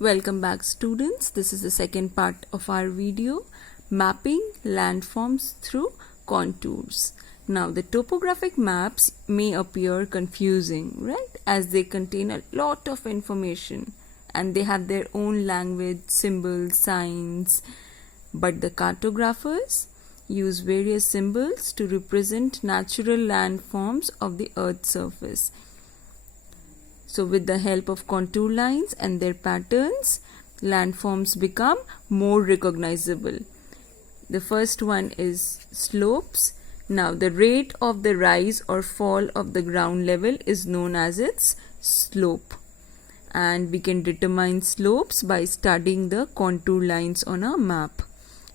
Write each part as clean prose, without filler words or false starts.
Welcome back, students. This is the second part of our video, mapping landforms through contours. Now, the topographic maps may appear confusing, right? As they contain a lot of information and they have their own language, symbols, signs. But the cartographers use various symbols to represent natural landforms of the Earth's surface. So with the help of contour lines and their patterns, landforms become more recognizable. The first one is slopes. Now the rate of the rise or fall of the ground level is known as its slope. And we can determine slopes by studying the contour lines on a map.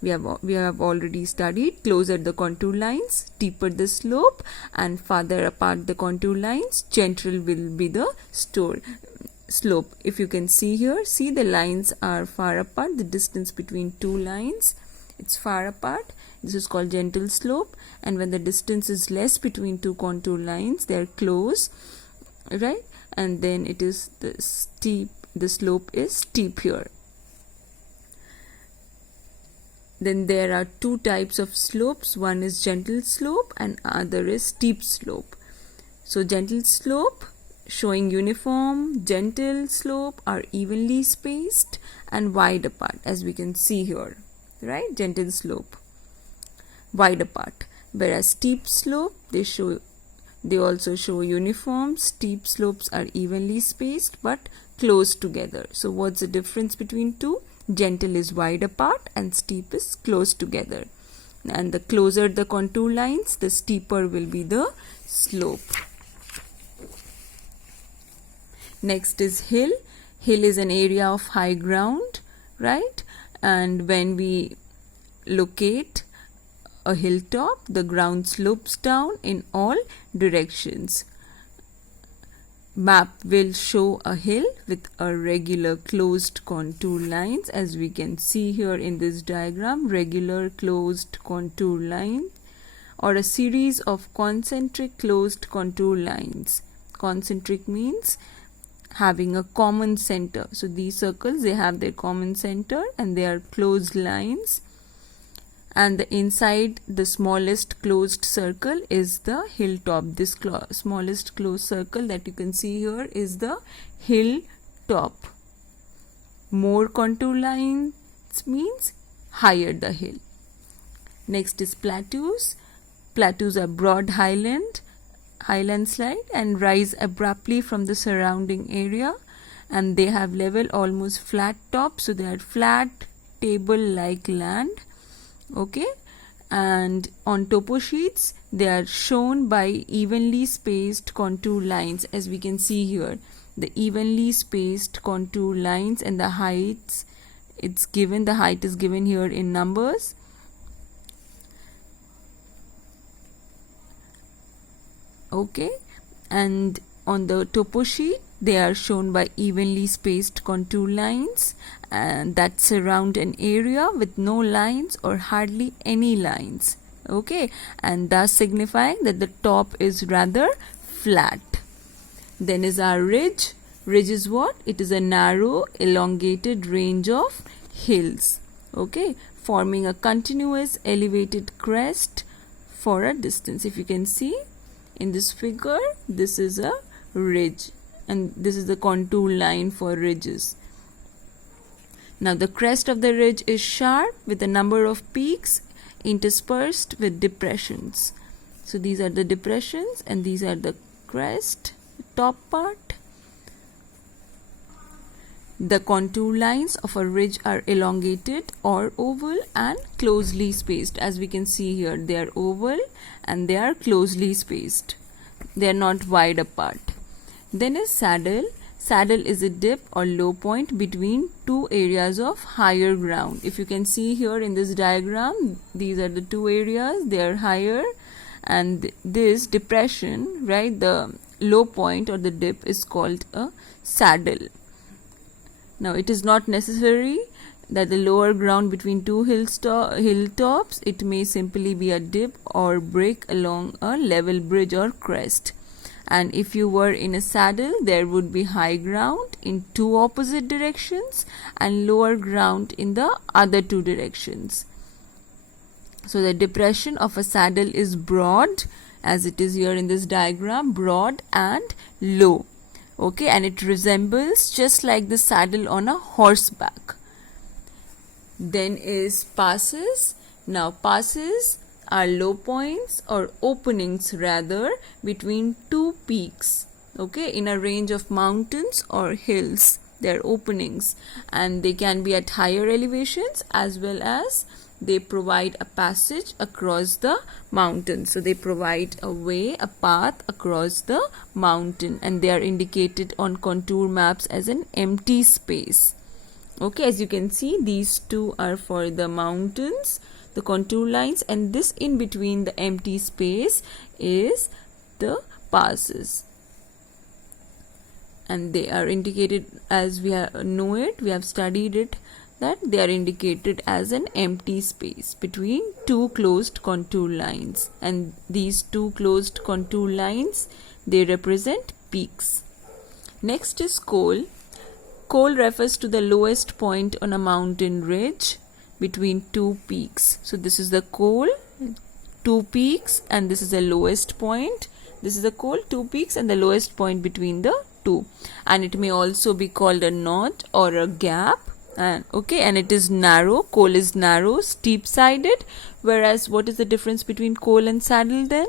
We have already studied closer the contour lines, steeper the slope, and farther apart the contour lines, gentler will be the slope. If you can see here, see the lines are far apart, the distance between two lines, it's far apart. This is called gentle slope, and when the distance is less between two contour lines, they are close, right? And then it is the slope is steep here. Then there are two types of slopes. One is gentle slope and other is steep slope. So gentle slope showing uniform, gentle slope are evenly spaced and wide apart, as we can see here, right? Gentle slope, wide apart. Whereas steep slope, they also show uniform. Steep slopes are evenly spaced but close together. So what's the difference between two? Gentle is wide apart and steep is close together. And the closer the contour lines, the steeper will be the slope. Next is hill. Hill is an area of high ground, right? And when we locate a hilltop, the ground slopes down in all directions. Map will show a hill with a regular closed contour lines, as we can see here in this diagram, regular closed contour line, or a series of concentric closed contour lines. Concentric means having a common center. So these circles, they have their common center and they are closed lines. And the inside the smallest closed circle is the hilltop. This smallest closed circle that you can see here is the hilltop. More contour lines means higher the hill. Next is plateaus. Plateaus are broad highland slide and rise abruptly from the surrounding area, and they have level, almost flat top. So they are flat table-like land. Okay, and on topo sheets they are shown by evenly spaced contour lines, as we can see here. The evenly spaced contour lines and the heights, the height is given here in numbers. Okay, and on the topo sheet they are shown by evenly spaced contour lines and that surround an area with no lines or hardly any lines. Okay, and thus signifying that the top is rather flat. Then is our ridge. Ridge is what? It is a narrow, elongated range of hills. Okay, forming a continuous elevated crest for a distance. If you can see in this figure, this is a ridge, and this is the contour line for ridges. Now the crest of the ridge is sharp with a number of peaks interspersed with depressions. So these are the depressions and these are the crest, top part. The contour lines of a ridge are elongated or oval and closely spaced. As we can see here, they are oval and they are closely spaced. They are not wide apart. Then is saddle. Saddle is a dip or low point between two areas of higher ground. If you can see here in this diagram, these are the two areas, they are higher, and this depression, right, the low point or the dip is called a saddle. Now it is not necessary that the lower ground between two hilltops, it may simply be a dip or break along a level bridge or crest. and if you were in a saddle, there would be high ground in two opposite directions and lower ground in the other two directions. So the depression of a saddle is broad, as it is here in this diagram, broad and low. Okay, and it resembles just like the saddle on a horseback. Then is passes. Now passes are low points or openings rather between two peaks, okay, in a range of mountains or hills. They are openings, and they can be at higher elevations as well as they provide a passage across the mountain. So they provide a way, a path across the mountain, and they are indicated on contour maps as an empty space. Okay, as you can see, these two are for the mountains, the contour lines, and this in between the empty space is the passes, and they are indicated as we know it, we have studied it, that they are indicated as an empty space between two closed contour lines, and these two closed contour lines, they represent peaks. Next is col. Col refers to the lowest point on a mountain ridge between two peaks. So this is the col, two peaks, and this is the lowest point. This is the col, two peaks, and the lowest point between the two. And it may also be called a knot or a gap. And it is narrow. Col is narrow, steep-sided. Whereas what is the difference between col and saddle then?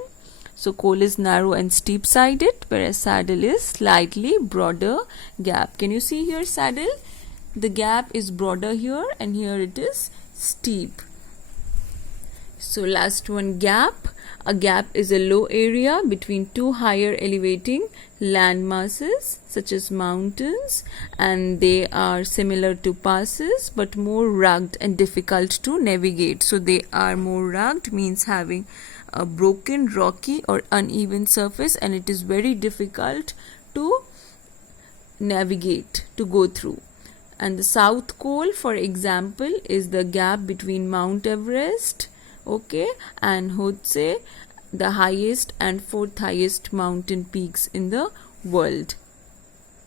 So col is narrow and steep-sided, whereas saddle is slightly broader gap. Can you see here saddle? The gap is broader here, and here it is steep. So last one, gap. A gap is a low area between two higher elevating land masses such as mountains, and they are similar to passes but more rugged and difficult to navigate. So they are more rugged means having a broken, rocky or uneven surface, and it is very difficult to navigate, to go through. And the South Col, for example, is the gap between Mount Everest, and Lhotse, the highest and fourth highest mountain peaks in the world.